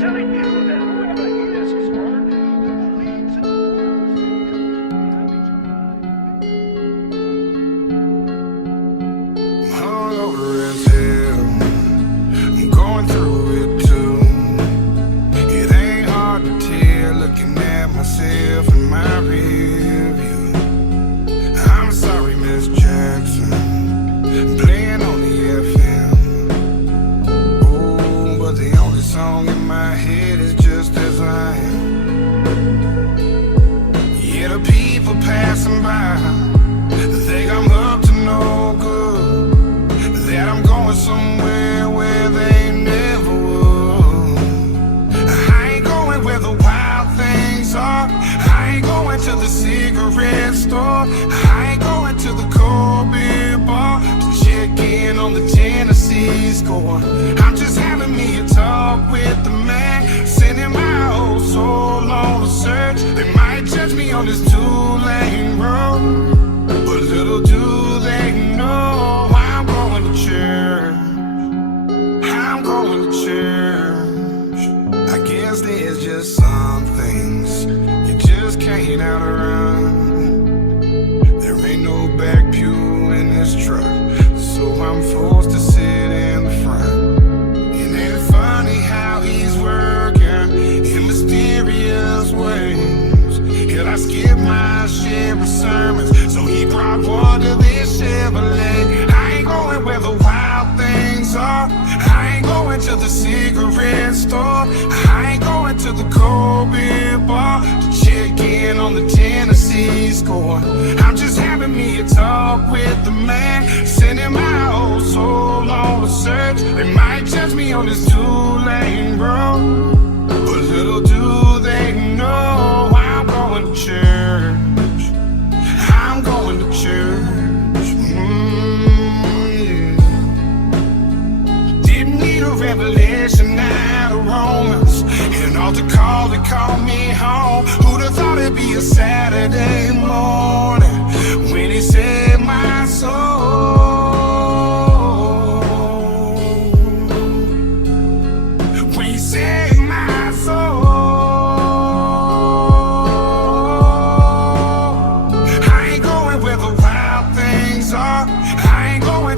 telling you that whoever hears his word leads in the world. Hungover as hell, I'm going through it too. It ain't hard to tell looking at myself in my rear view. I'm sorry, Miss Jackson, playing on the FM. Oh, but the only song in my head is just as I am. Yeah, the people passing by think I'm up to no good, that I'm going somewhere where they never would. I ain't going where the wild things are. I ain't going to the cigarette store. I ain't going to the cold beer bar to check in on the Tennessee score. I'm just having me a talk with the man, sending my whole soul on a search. They might judge me on this two-lane road, but little do they know I'm going to church. I'm going to church. I guess there's just some things you just can't outrun. There ain't no back pew in this truck, so I'm forced to sit in the front. And it's funny how he's working in mysterious ways. Hell, I skip my share of sermons, so he brought one to this Chevrolet. I ain't going where the wild things are. I ain't going to the cigarette store. I ain't going to the cold beer bar to check in on the Tennessee score. I'm just having me a talk with the man, sending my whole soul on a search. They might judge me on this two-lane road, but little do they know I'm going to church. I'm going to church. Didn't need a revelation out of Romans, an altar call to call me home. Who'd have thought it'd be a Saturday morning when he saved my soul? When he saved my soul.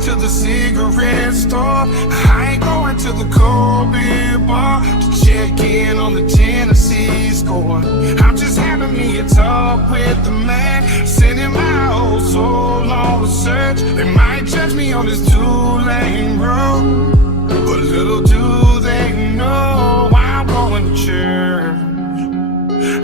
To the cigarette store, I ain't going to the cold beer bar to check in on the Tennessee score. I'm just having me a talk with the man, sending my whole soul on a search. They might judge me on this two-lane road, but little do they know I'm going to church.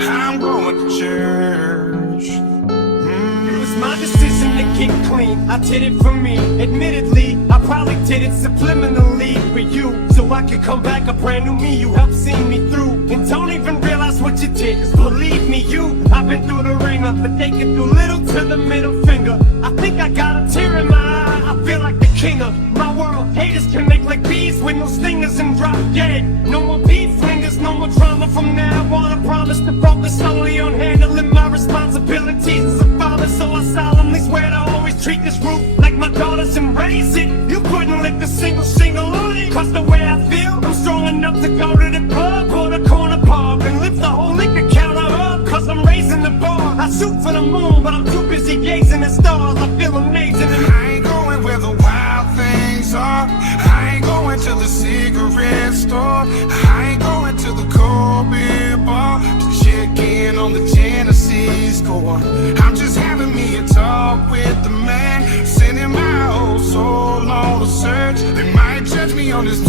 I'm going to church. It was my decision to get clean, I did it for me. Admittedly, I probably did it subliminally for you, so I could come back a brand new me. You helped see me through, and don't even realize what you did, 'cause believe me, I've been through the ringer, but they can do little to the middle finger. I think I got a tear in my eye, I feel like the king of my world. Haters can make like bees with no stingers and drop dead. No more beef flingers, no more drama from now on. I promise to focus only on handling my responsibilities as a father, so I solemnly swear to always treat this roof like my daughters and raise it. You couldn't lift a single shingle on it, 'cause the way I feel, I'm strong enough to go to the club or the corner pub and lift the whole liquor counter up, 'cause I'm raising the bar. I shoot for the moon, but I'm too busy gazing at stars. I feel amazing, and I ain't going where the wild things are. I ain't going to the cigarette store. I ain't going to the cold beer bar to check in on the Tennessee score. I'm just having me a talk with the man, sending my whole soul on a search. They might judge me on this